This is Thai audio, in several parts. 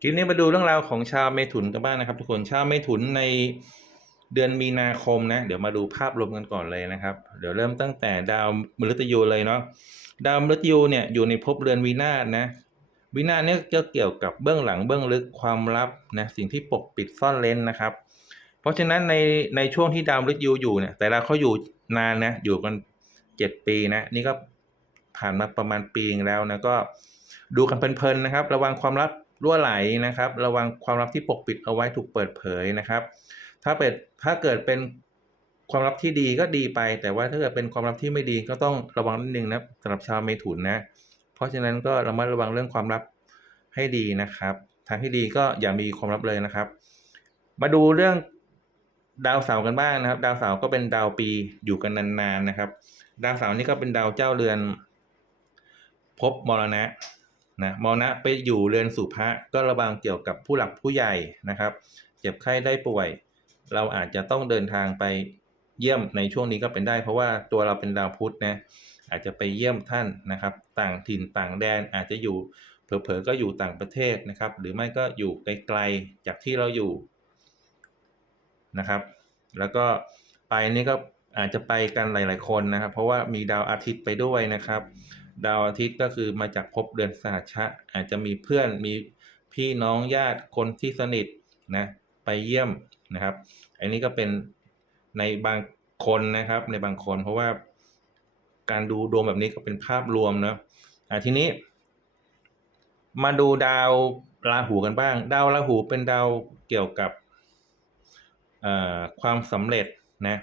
คลิปนี้มาดูเรื่องราวของชาวเมถุนกันบ้างนะครับ ทุกคนชาวเมถุนในเดือนมีนาคมนะ เดี๋ยวมาดูภาพรวมกันก่อนเลยนะครับ เดี๋ยวเริ่มตั้งแต่ดาวมฤตยูเลยเนาะดาวมฤตยูเนี่ยอยู่ในภพเรือนวินาศนะ วินาศเนี่ยจะเกี่ยวกับเบื้องหลังเบื้องลึกความลับนะสิ่งที่ปกปิดซ่อนเร้นนะครับ เพราะฉะนั้นในในช่วงที่ดาวมฤตยูอยู่เนี่ยแต่ละเขาอยู่นานนะอยู่กันเจ็ดปีนะ นี่ก็ผ่านมาประมาณปีนึงแล้วนะก็ดูกันเพลินๆนะครับ ระวังความลับ รั่วไหลนะครับ ระวังความลับที่ปกปิดเอาไว้ถูกเปิดเผยนะครับ ถ้าเป็นถ้าเกิดเป็นความลับที่ดีก็ดีไป แต่ว่าถ้าเกิดเป็นความลับที่ไม่ดีก็ต้องระวังนิดนึงนะสำหรับชาวเมถุนนะ เพราะฉะนั้นก็ระมัดระวังเรื่องความลับให้ดีนะครับ ทางที่ดีก็อย่ามีความลับเลยนะครับ มาดูเรื่องดาวเสาร์กันบ้างนะครับ ดาวเสาร์ก็เป็นดาวปีอยู่กันนานๆนะครับ ดาวเสาร์นี่ก็เป็นดาวเจ้าเรือนภพบมรณะ นะมรณะไปอยู่เรือนสุภะก็ระวังเกี่ยวกับผู้หลักผู้ใหญ่นะครับ เจ็บไข้ได้ป่วย เราอาจจะต้องเดินทางไปเยี่ยมในช่วงนี้ก็เป็นได้ เพราะว่าตัวเราเป็นดาวพุธนะอาจจะไปเยี่ยมท่านนะครับ ต่างถิ่นต่างแดนอาจจะอยู่เผลอๆก็อยู่ต่างประเทศนะครับ หรือไม่ก็อยู่ไกลๆจากที่เราอยู่นะครับ แล้วก็ไปนี่ก็อาจจะไปกันหลาย ๆ คนนะครับ เพราะว่ามีดาวอาทิตย์ไปด้วยนะครับ ดาวอาทิตย์ก็คือมาจากภพเดือนสหัชะ อาจจะมีเพื่อนมีพี่น้องญาติคนที่สนิทนะไปเยี่ยมนะครับ อันนี้ก็เป็นในบางคนนะครับ ในบางคนเพราะว่าการดูดวงแบบนี้ก็เป็นภาพรวมนะอะทีนี้ มาดูดาวราหูกันบ้าง ดาวราหูเป็นดาวเกี่ยวกับความสำเร็จนะ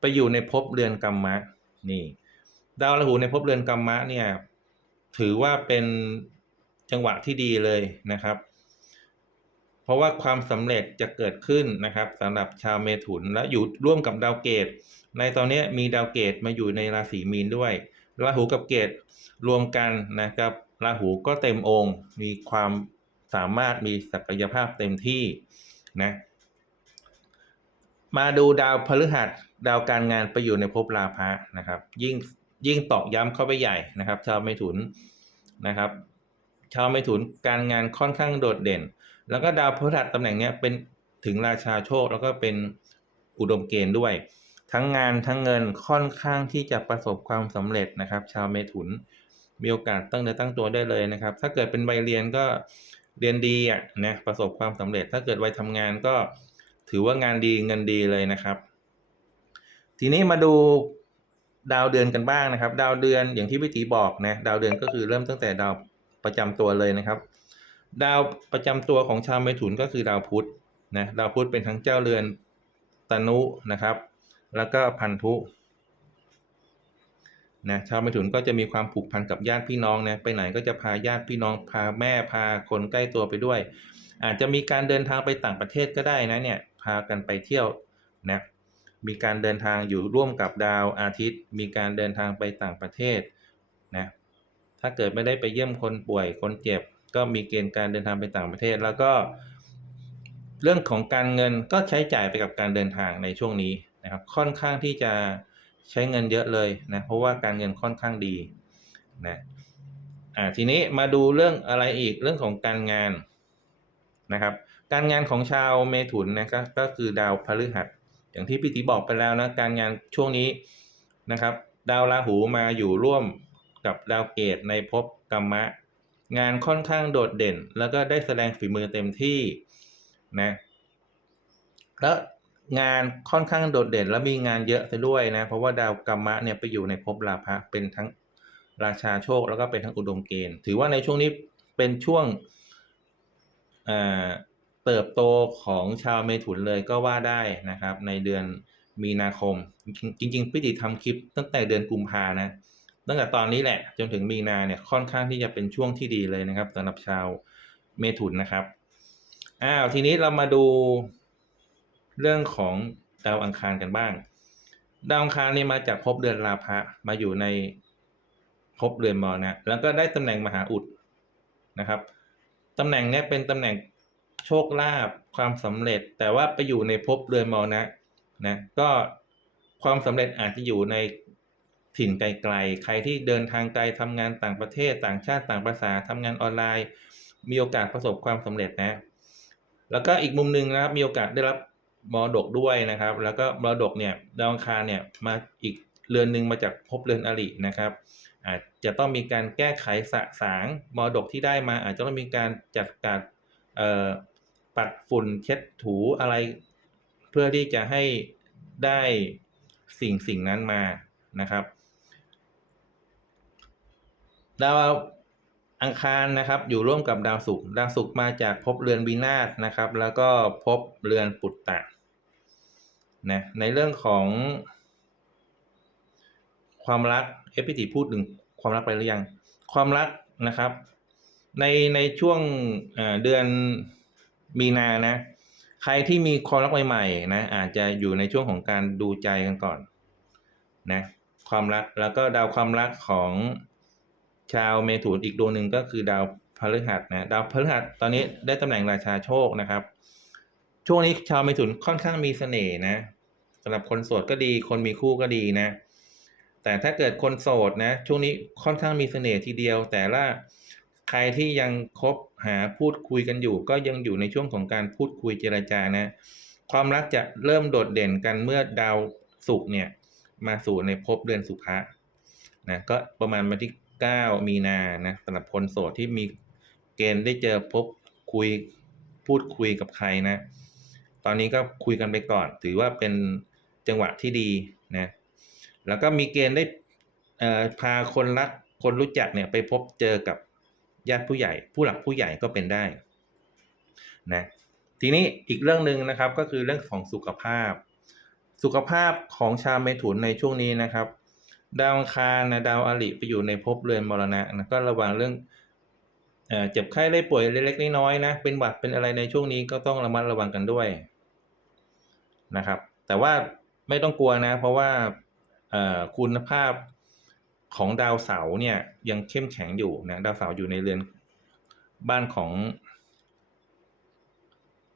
ไปอยู่ในภพเรือนกรรมะนี่ ดาวราหูในภพเรือนกรรมะเนี่ย ถือว่าเป็นจังหวะที่ดีเลยนะครับ เพราะว่าความสำเร็จจะเกิดขึ้นนะครับสำหรับชาวเมถุนและอยู่ร่วมกับดาวเกต ในตอนนี้มีดาวเกตมาอยู่ในราศีมีนด้วยราหูกับเกตรวมกันนะครับราหูก็เต็มองค์ มีความสามารถมีศักยภาพเต็มที่นะมาดูดาวพฤหัสดาวการงานไปอยู่ในภพราพะนะครับ ยิ่ง ยิ่งตอกย้ำเข้าไปใหญ่นะครับ ชาวเมถุนนะครับ ชาวเมถุนการงานค่อนข้างโดดเด่น แล้วก็ดาวพฤหัสตำแหน่งเนี้ยเป็นถึงราชาโชค แล้วก็เป็นอุดมเกณฑ์ด้วย ทั้งงานทั้งเงินค่อนข้างที่จะประสบความสำเร็จนะครับ ชาวเมถุนมีโอกาสตั้งเนื้อตั้งตัวได้เลยนะครับ ถ้าเกิดเป็นวัยเรียนก็เรียนดีอะนะประสบความสำเร็จ ถ้าเกิดวัยทำงานก็ถือว่างานดีเงินดีเลยนะครับ ทีนี้มาดู ดาวเดือนกันบ้างนะครับ ดาวเดือนอย่างที่พี่ตีบอกนะดาวเดือนก็คือเริ่มตั้งแต่ดาวประจำตัวเลยนะครับ ดาวประจำตัวของชาวเมถุนก็คือดาวพุธนะดาวพุธเป็นทั้งเจ้าเรือนตนุนะครับ แล้วก็พันธุนะชาวเมถุนก็จะมีความผูกพันกับญาติพี่น้องนะไปไหนก็จะพาญาติพี่น้องพาแม่พาคนใกล้ตัวไปด้วย อาจจะมีการเดินทางไปต่างประเทศก็ได้นะเนี่ยพากันไปเที่ยวนะ มีการเดินทางอยู่ร่วมกับดาวอาทิตย์ มีการเดินทางไปต่างประเทศนะถ้าเกิดไม่ได้ไปเยี่ยมคนป่วยคนเจ็บ ก็มีเกณฑ์การเดินทางไปต่างประเทศ แล้วก็ เรื่องของการเงินก็ใช้จ่ายไปกับการเดินทางในช่วงนี้นะครับ ค่อนข้างที่จะใช้เงินเยอะเลยนะเพราะว่าการเงินค่อนข้างดีนะอ่าทีนี้มาดูเรื่องอะไรอีกเรื่องของการงานนะครับ การงานของชาวเมถุนนะครับก็คือดาวพฤหัส อย่างที่พี่ติบอกไปแล้วนะการงานช่วงนี้นะครับ ดาวราหูมาอยู่ร่วมกับดาวเกตในภพกรรมะ งานค่อนข้างโดดเด่น แล้วก็ได้แสดงฝีมือเต็มที่นะแล้วงานค่อนข้างโดดเด่น และมีงานเยอะซะด้วยนะ เพราะว่าดาวกรรมะเนี่ยไปอยู่ในภพราภะเป็นทั้งราชาโชคแล้วก็เป็นทั้งอุดมเกณฑ์ ถือว่าในช่วงนี้เป็นช่วงอ่อ เติบโตของชาวเมถุนเลยก็ว่าได้นะครับ ในเดือนมีนาคม จริงๆพี่ติทำคลิปตั้งแต่เดือนกุมภานะตั้งแต่ตอนนี้แหละจนถึงมีนาเนี่ยค่อนข้างที่จะเป็นช่วงที่ดีเลยนะครับสำหรับชาวเมถุนนะครับอ้าวทีนี้เรามาดูเรื่องของดาวอังคารกันบ้าง ดาวอังคารนี่มาจากภพเดือนราพะมาอยู่ในภพเรือนมรณะแล้วก็ได้ตำแหน่งมหาอุดนะครับตำแหน่งนี้เป็นตำแหน่ง โชคลาภความสำเร็จ แต่ว่าไปอยู่ในภพเรือนมรณะนะก็ความสำเร็จอาจจะอยู่ในถิ่นไกลๆ ใครที่เดินทางไกลทำงานต่างประเทศ ต่างชาติต่างภาษาทำงานออนไลน์ มีโอกาสประสบความสำเร็จนะ แล้วก็อีกมุมหนึ่งนะครับมีโอกาสได้รับมรดกด้วยนะครับ แล้วก็มรดกเนี่ยดาวอังคารเนี่ยมาอีกเรือนหนึ่งมาจากภพเรือนอรินะครับอาจจะต้องมีการแก้ไขสะสางมรดกที่ได้มา อาจจะต้องมีการจัดการเอ่อ ปัดฝุ่นเช็ดถูอะไร เพื่อที่จะให้ได้สิ่งสิ่งนั้นมานะครับดาวอังคารนะครับอยู่ร่วมกับดาวศุกร์ดาวศุกร์มาจากภพเรือนวินาศนะครับ แล้วก็ภพเรือนปุตตะนะในเรื่องของ ความรักเอพิตีพูดถึงความรักไปหรือยัง ความรักนะครับ ในในช่วงเดือน มีนานะ ใครที่มีความรักใหม่ๆนะอาจจะอยู่ในช่วงของการดูใจกันก่อนนะความรักแล้วก็ดาวความรักของชาวเมถุนอีกดวงหนึ่งก็คือดาวพฤหัสนะดาวพฤหัสตอนนี้ได้ตำแหน่งราชาโชคนะครับ ช่วงนี้ชาวเมถุนค่อนข้างมีเสน่ห์นะสำหรับคนโสดก็ดีคนมีคู่ก็ดีนะ แต่ถ้าเกิดคนโสดนะ ช่วงนี้ค่อนข้างมีเสน่ห์ทีเดียว แต่ละ ใครที่ยังคบหาพูดคุยกันอยู่ ก็ยังอยู่ในช่วงของการพูดคุยเจรจานะ ความรักจะเริ่มโดดเด่นกันเมื่อดาวศุกร์เนี่ยมาสู่ในภพเดือนสุภะนะก็ประมาณวันที่ 9 มีนานะสำหรับคนโสดที่มีเกณฑ์ได้เจอพบคุยพูดคุยกับใครนะ ตอนนี้ก็คุยกันไปก่อน ถือว่าเป็นจังหวะที่ดีนะแล้วก็มีเกณฑ์ได้พาคนรักคนรู้จักเนี่ยไปพบเจอกับ ญาติผู้ใหญ่ ผู้หลักผู้ใหญ่ก็เป็นได้นะทีนี้อีกเรื่องหนึ่งนะครับก็คือเรื่องของสุขภาพ สุขภาพของชาวเมถุนในช่วงนี้นะครับ ดาวอังคารนะดาวอริไปอยู่ในภพเรือนมรณะนะก็ระวังเรื่องเอเจ็บไข้ได้ป่วยเล็กๆน้อยๆนะเป็นหวัดเป็นอะไรในช่วงนี้ก็ต้องระมัดระวังกันด้วยนะครับ แต่ว่าไม่ต้องกลัวนะ เพราะว่าคุณภาพ ของดาวเสาร์เนี่ยยังเข้มแข็งอยู่นะดาวเสาร์อยู่ในเรือนบ้านของ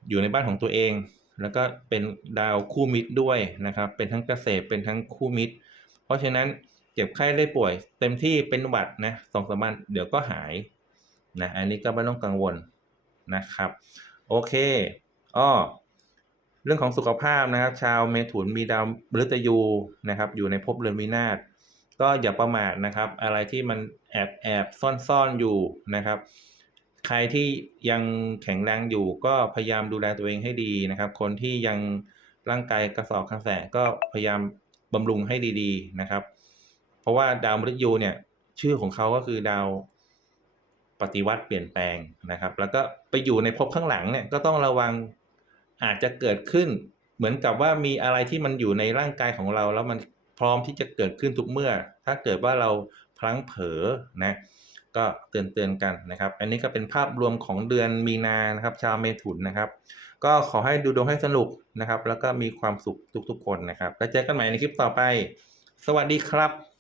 อยู่ในบ้านของตัวเอง แล้วก็เป็นดาวคู่มิตรด้วยนะครับ เป็นทั้งเกษตรเป็นทั้งคู่มิตร เพราะฉะนั้นเจ็บไข้ได้ป่วย เต็มที่เป็นหวัดนะสองสามวันเดี๋ยวก็หายนะอันนี้ก็ไม่ต้องกังวลนะครับ โอเคอ้อเรื่องของสุขภาพนะครับ ชาวเมถุนมีดาวมฤตยูนะครับ อยู่ในภพเรือนวินาศ ก็อย่าประมาทนะครับ อะไรที่มันแอบแอบซ่อนซ่อนอยู่นะครับ ใครที่ยังแข็งแรงอยู่ก็พยายามดูแลตัวเองให้ดีนะครับ คนที่ยังร่างกายกระสอบกระแสก็พยายามบำรุงให้ดีๆนะครับ เพราะว่าดาวมฤตยูเนี่ยชื่อของเขาก็คือดาวปฏิวัติเปลี่ยนแปลงนะครับ แล้วก็ไปอยู่ในภพข้างหลังเนี่ยก็ต้องระวังอาจจะเกิดขึ้น เหมือนกับว่ามีอะไรที่มันอยู่ในร่างกายของเรา แล้วมัน พร้อมที่จะเกิดขึ้นทุกเมื่อ ถ้าเกิดว่าเราพลั้งเผลอนะก็เตือนเตือนๆกันนะครับ อันนี้ก็เป็นภาพรวมของเดือนมีนานะครับ ชาวเมถุนนะครับ ก็ขอให้ดูดวงให้สนุกนะครับ แล้วก็มีความสุขทุกๆคนนะครับ แล้วเจอกันใหม่ในคลิปต่อไป สวัสดีครับ